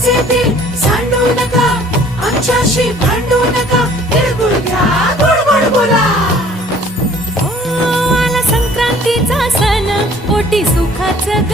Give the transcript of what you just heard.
तुमचे दिल सांडू नका, आमच्याशी भांडू नका, तिळगुळ घ्या, गोड गोड बोला. आला संक्रांतीचा सण, पोटी सुखाचं